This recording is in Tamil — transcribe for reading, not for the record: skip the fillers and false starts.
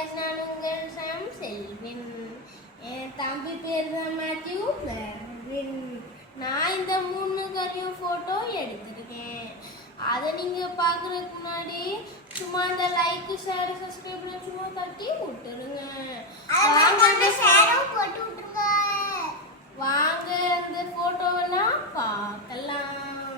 காய்ஸ், நான் உங்கள் சாம் செல்வின். என் தம்பி பேர் தான் மேத்யூ மெர்வின். நான் இந்த 3 கறியும் ஃபோட்டோ எடுத்திருக்கேன். அதை நீங்கள் பார்க்குறதுக்கு முன்னாடி சும்மா இந்த லைக் ஷேர் சப்ஸ்கிரைப் சும்மா தட்டி விட்டுருங்க. வாங்க இந்த ஃபோட்டோவெல்லாம் பார்க்கலாம்.